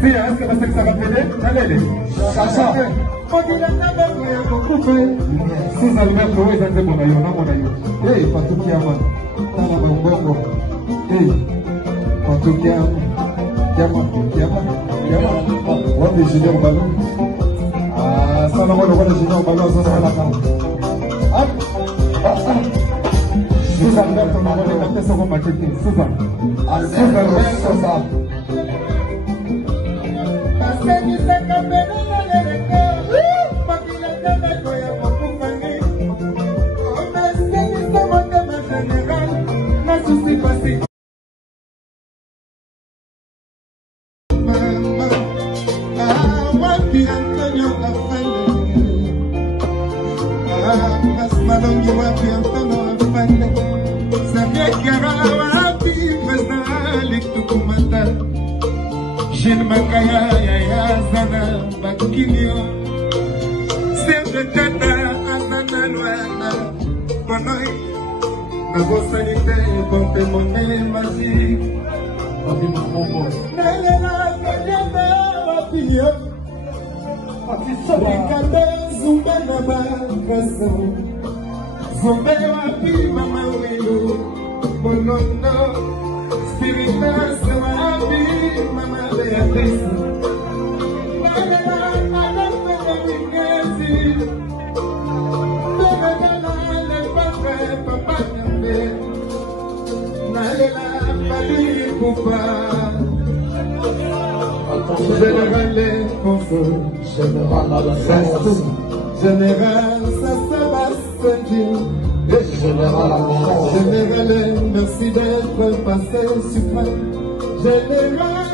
Tia, est-ce que c'est que ça va t'aider? Allez, Chacha. Sous Alberto, où est-ce que mon aïe? On a mon aïe. Hey, Patouki Aman. Tana Bambongo. Hey, Patouki Aman. Yaman. On va déjeuner au ballon. Ah, ça va, on va déjeuner au ballon, ça va la carte. Hop. Sous Alberto, on va déjeuner sur mon marketing. Sous Alberto. Général, merci d'être passé suprême. Général,